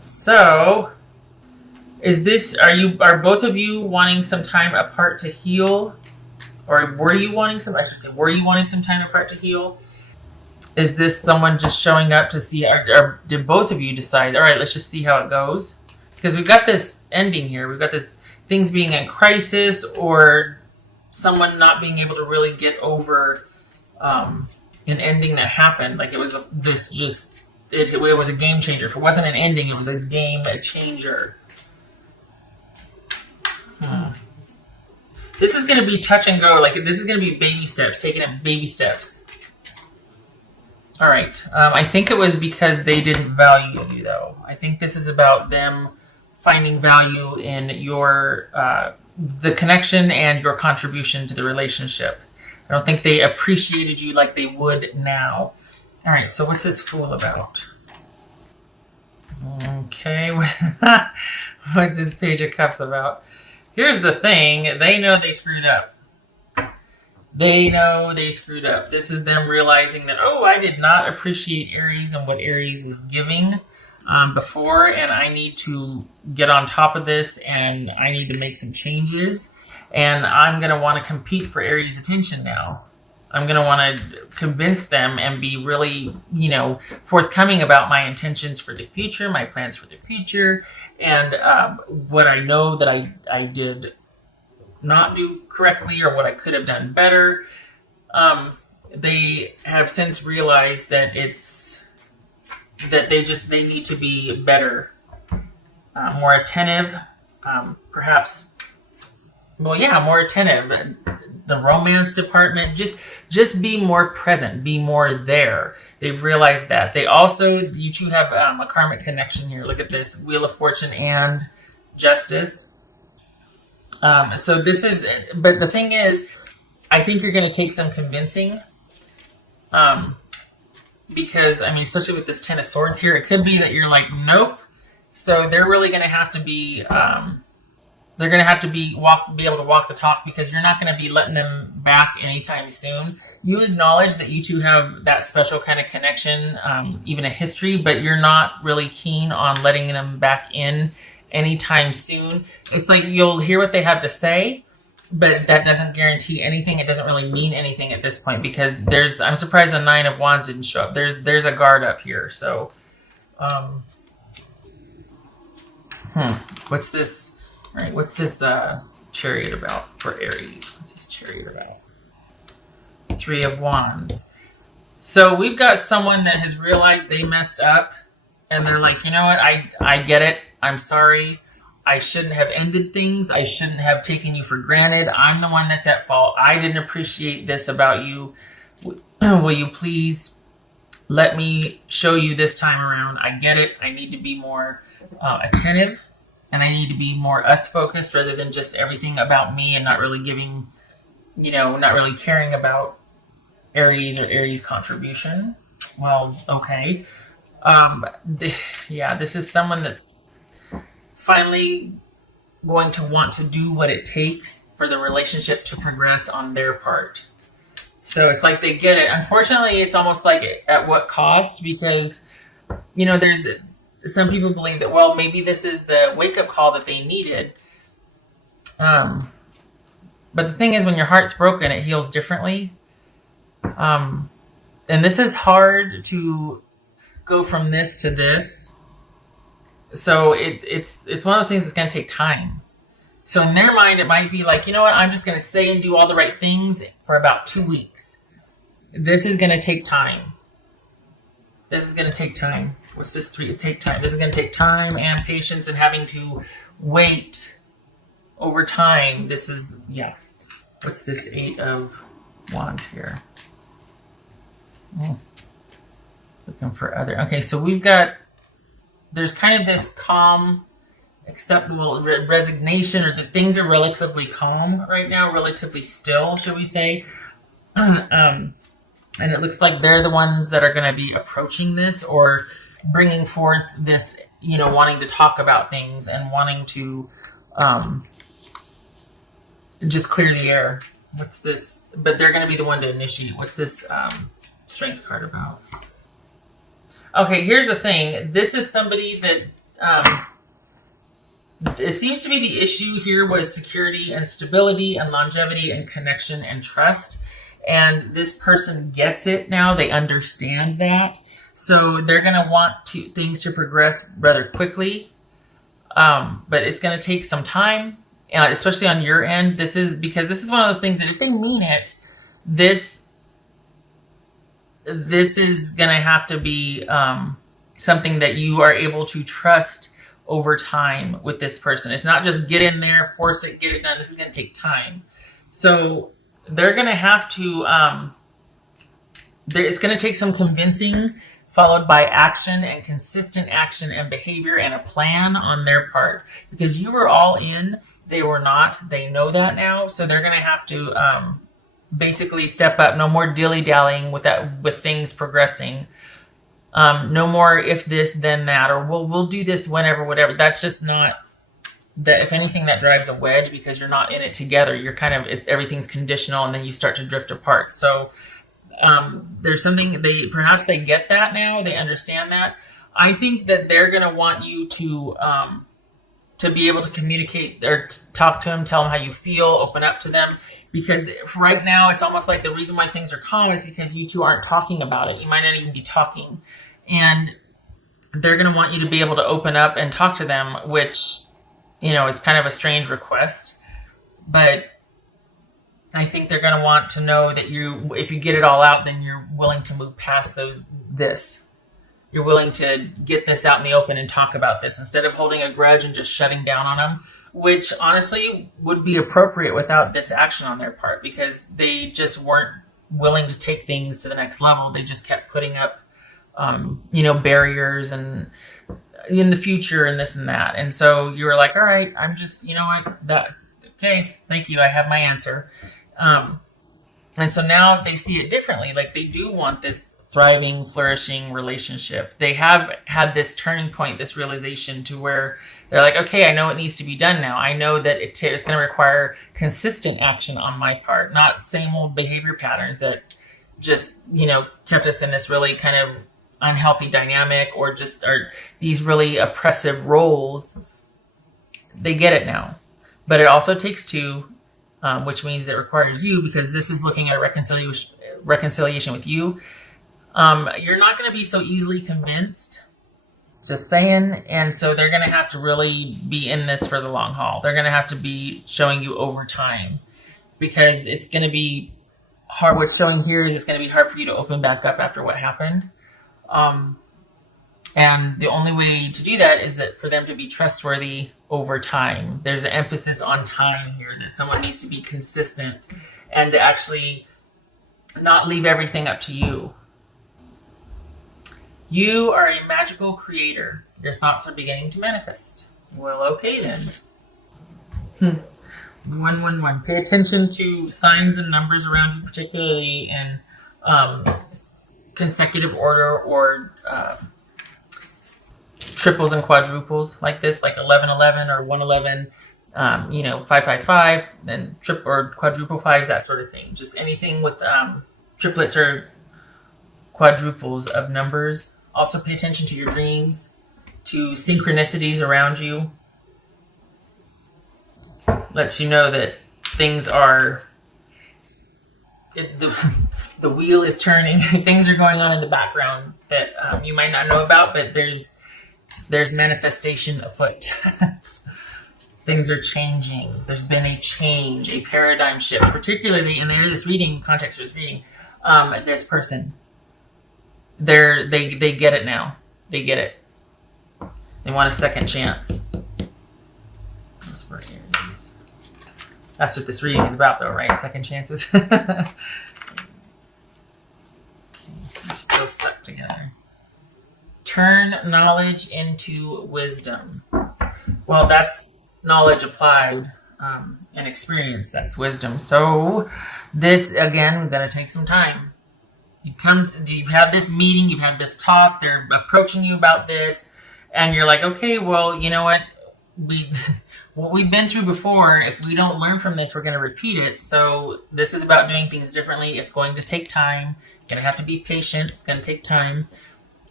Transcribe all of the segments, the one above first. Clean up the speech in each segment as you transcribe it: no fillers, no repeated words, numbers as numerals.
So, are both of you wanting some time apart to heal? Or were you wanting some time apart to heal? Is this someone just showing up to see, or did both of you decide, all right, let's just see how it goes? Because we've got this ending here. We've got this things being in crisis, or someone not being able to really get over an ending that happened. Like it was it was a game changer. If it wasn't an ending, it was a game changer. This is going to be touch and go. Like this is going to be baby steps, taking it baby steps. All right. I think it was because they didn't value you, though. I think this is about them finding value in the connection and your contribution to the relationship. I don't think they appreciated you like they would now. All right. So what's this fool about? Okay. What's this Page of Cups about? Here's the thing. They know they screwed up. This is them realizing that, I did not appreciate Aries and what Aries was giving before, and I need to get on top of this, and I need to make some changes, and I'm going to want to compete for Aries' attention now. I'm going to want to convince them and be really, forthcoming about my intentions for the future, my plans for the future, and what I know that I did not do correctly or what I could have done better. They have since realized that they need to be better, more attentive, more attentive. The romance department, just be more present, be more there. They've realized that. You two have a karmic connection here. Look at this, Wheel of Fortune and Justice. So this is, but the thing is, I think you're going to take some convincing, because, especially with this Ten of Swords here, it could be that you're like, nope. So they're really going to have to be, be able to walk the talk, because you're not going to be letting them back anytime soon. You acknowledge that you two have that special kind of connection, even a history, but you're not really keen on letting them back in anytime soon. It's like you'll hear what they have to say, but that doesn't guarantee anything. It doesn't really mean anything at this point, because I'm surprised the Nine of Wands didn't show up. There's a guard up here. So, what's this? All right, what's this Chariot about for Aries? What's this Chariot about? Three of Wands. So we've got someone that has realized they messed up, and they're like, you know what? I get it. I'm sorry. I shouldn't have ended things. I shouldn't have taken you for granted. I'm the one that's at fault. I didn't appreciate this about you. Will you please let me show you this time around? I get it. I need to be more attentive, and I need to be more us focused rather than just everything about me and not really giving, not really caring about Aries or Aries' contribution. Well, okay. This is someone that's finally going to want to do what it takes for the relationship to progress on their part. So it's like they get it. Unfortunately, it's almost like at what cost? Because, there's some people believe that, well, maybe this is the wake-up call that they needed. But the thing is, when your heart's broken, it heals differently. And this is hard to go from this to this. So it's one of those things that's going to take time. So in their mind, it might be like, you know what? I'm just going to say and do all the right things for about 2 weeks. This is going to take time. What's this three? Take time. This is going to take time and patience and having to wait over time. This is, What's this Eight of Wands here? Looking for other. Okay, so there's kind of this calm, acceptable resignation, or that things are relatively calm right now, relatively still, should we say. And it looks like they're the ones that are going to be approaching this or bringing forth this, wanting to talk about things and wanting to just clear the air. What's this? But they're going to be the one to initiate. What's this Strength card about? Okay, here's the thing. This is somebody that It seems to be the issue here was security and stability and longevity and connection and trust. And this person gets it now. They understand that. So they're going to want things to progress rather quickly. But it's going to take some time, especially on your end. This is one of those things that if they mean it, this is going to have to be something that you are able to trust over time with this person. It's not just get in there, force it, get it done. This is going to take time. So they're going to have to, it's going to take some convincing, followed by action and consistent action and behavior and a plan on their part. Because you were all in, they were not. They know that now. So they're going to have to basically step up. No more dilly-dallying with things progressing. No more if this, then that, or we'll do this whenever, whatever. That's just not that. If anything, that drives a wedge because you're not in it together. You're kind of, everything's conditional, and then you start to drift apart. So there's something perhaps they get that now. They understand that. I think that they're going to want you to be able to communicate or talk to them, tell them how you feel, open up to them. Because right now, it's almost like the reason why things are calm is because you two aren't talking about it. You might not even be talking. And they're going to want you to be able to open up and talk to them, which, is kind of a strange request. But I think they're going to want to know that if you get it all out, then you're willing to move past this. You're willing to get this out in the open and talk about this instead of holding a grudge and just shutting down on them, which honestly would be appropriate without this action on their part because they just weren't willing to take things to the next level. They just kept putting up, barriers and in the future and this and that. And so you were like, all right, I'm just, okay, thank you. I have my answer. And so now they see it differently. Like they do want this thriving, flourishing relationship. They have had this turning point, this realization to where they're like, okay, I know it needs to be done now. I know that it's going to require consistent action on my part, not same old behavior patterns that just, kept us in this really kind of unhealthy dynamic or these really oppressive roles. They get it now. But it also takes two, which means it requires you because this is looking at reconciliation with you. You're not going to be so easily convinced, just saying. And so they're going to have to really be in this for the long haul. They're going to have to be showing you over time because it's going to be hard. What's showing here is it's going to be hard for you to open back up after what happened. And the only way to do that is that for them to be trustworthy over time. There's an emphasis on time here that someone needs to be consistent and to actually not leave everything up to you. You are a magical creator. Your thoughts are beginning to manifest. Well, okay then. 111. Pay attention to signs and numbers around you, particularly in consecutive order or triples and quadruples like this, like 1111 or 111, 555, then or quadruple fives, that sort of thing. Just anything with triplets or quadruples of numbers. Also pay attention to your dreams, to synchronicities around you. Lets you know that things are, the wheel is turning. Things are going on in the background that you might not know about, but there's manifestation afoot. Things are changing. There's been a change, a paradigm shift, particularly in this reading, context of this reading, this person. They get it now. They get it. They want a second chance. That's for Aries. That's what this reading is about, though, right? Second chances. Okay, they're still stuck together. Turn knowledge into wisdom. Well, that's knowledge applied and experience. That's wisdom. So this, again, going to take some time. You've had this meeting, you've had this talk, they're approaching you about this, and you're like, okay, well, you know what? What we've been through before, if we don't learn from this, we're going to repeat it. So this is about doing things differently. It's going to take time. You're going to have to be patient. It's going to take time.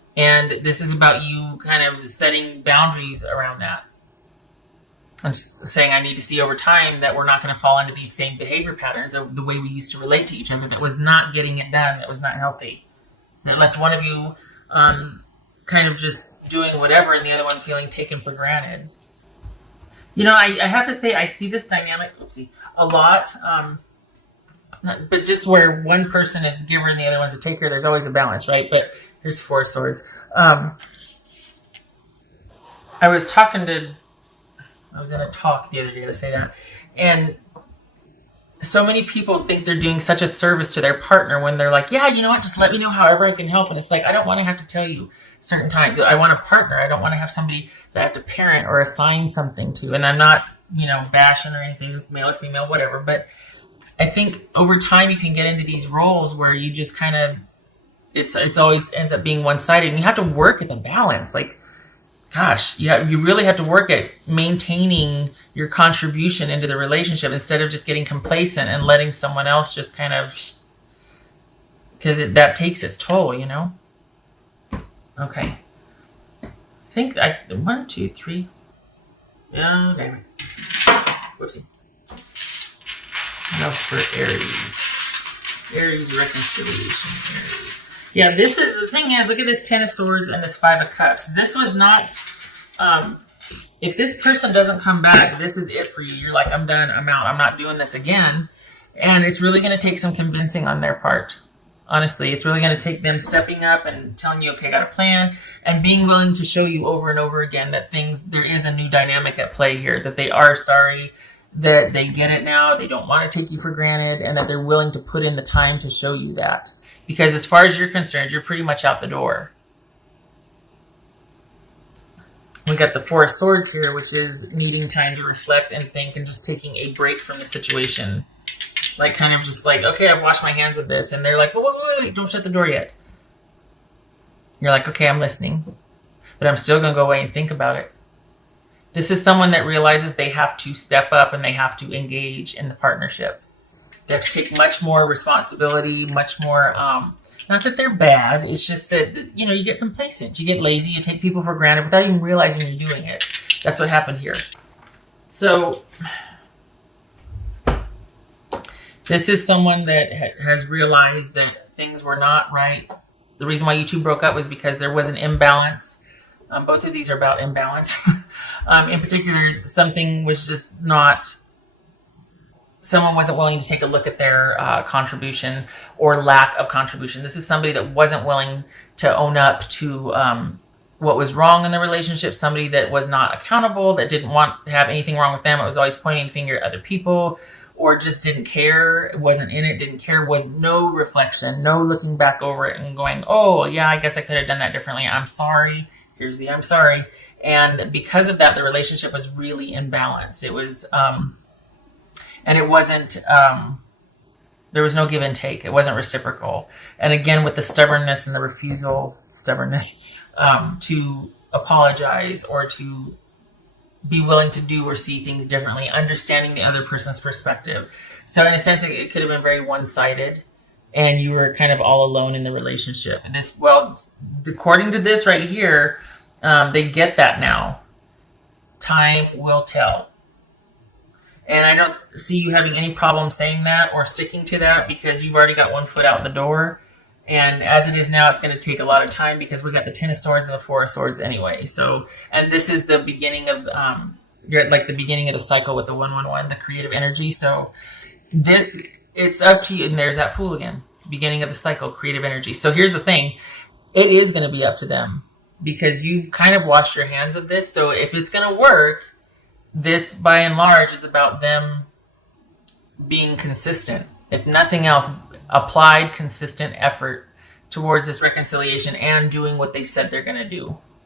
And this is about you kind of setting boundaries around that. I'm just saying I need to see over time that we're not going to fall into these same behavior patterns of the way we used to relate to each other that was not getting it done, that was not healthy. That left one of you kind of just doing whatever and the other one feeling taken for granted. You know, I have to say I see this dynamic, a lot. But just where one person is the giver and the other one's a taker, there's always a balance, right? But here's 4 of Swords. I was in a talk the other day to say that. And so many people think they're doing such a service to their partner when they're like, yeah, you know what, just let me know however I can help. And it's like, I don't want to have to tell you certain times. I want a partner. I don't want to have somebody that I have to parent or assign something to. And I'm not, bashing or anything. It's male or female, whatever. But I think over time you can get into these roles where you just kind of, it's always ends up being one-sided. And you have to work at the balance. Like, gosh, you really have to work at maintaining your contribution into the relationship instead of just getting complacent and letting someone else just kind of, because that takes its toll, Okay. I think 1, 2, 3. Yeah, okay. Whoopsie. Enough for Aries. Aries reconciliation. Aries. Yeah, this is the thing is, look at this 10 of Swords and this 5 of Cups. This was not, if this person doesn't come back, this is it for you. You're like, I'm done, I'm out, I'm not doing this again. And it's really going to take some convincing on their part. Honestly, it's really going to take them stepping up and telling you, okay, I got a plan, and being willing to show you over and over again that there is a new dynamic at play here, that they are sorry, that they get it now, they don't want to take you for granted, and that they're willing to put in the time to show you that. Because as far as you're concerned, you're pretty much out the door. We got the 4 of Swords here, which is needing time to reflect and think and just taking a break from the situation. Like, kind of just like, okay, I've washed my hands of this. And they're like, wait, don't shut the door yet. You're like, okay, I'm listening. But I'm still going to go away and think about it. This is someone that realizes they have to step up and they have to engage in the partnership. They have to take much more responsibility, much more, not that they're bad, it's just that, you get complacent, you get lazy, you take people for granted without even realizing you're doing it. That's what happened here. So, this is someone that has realized that things were not right. The reason why you two broke up was because there was an imbalance. Both of these are about imbalance. In particular, something was just not... Someone wasn't willing to take a look at their contribution or lack of contribution. This is somebody that wasn't willing to own up to what was wrong in the relationship. Somebody that was not accountable, that didn't want to have anything wrong with them. It was always pointing the finger at other people, or just didn't care. It wasn't in it, didn't care. Was no reflection, no looking back over it and going, oh, yeah, I guess I could have done that differently. I'm sorry. Here's the I'm sorry. And because of that, the relationship was really imbalanced. It was... And it wasn't, there was no give and take. It wasn't reciprocal. And again, with the stubbornness and the refusal, to apologize or to be willing to do or see things differently, understanding the other person's perspective. So in a sense, it could have been very one-sided and you were kind of all alone in the relationship. And according to this right here, they get that now. Time will tell. And I don't see you having any problem saying that or sticking to that because you've already got one foot out the door. And as it is now, it's going to take a lot of time because we got the 10 of Swords and the 4 of Swords anyway. So, and this is the beginning of, you're at like the beginning of the cycle with the 111, the creative energy. So it's up to you. And there's that Fool again, beginning of the cycle, creative energy. So here's the thing. It is going to be up to them because you've kind of washed your hands of this. So if it's going to work, this, by and large, is about them being consistent. If nothing else, applied consistent effort towards this reconciliation and doing what they said they're going to do.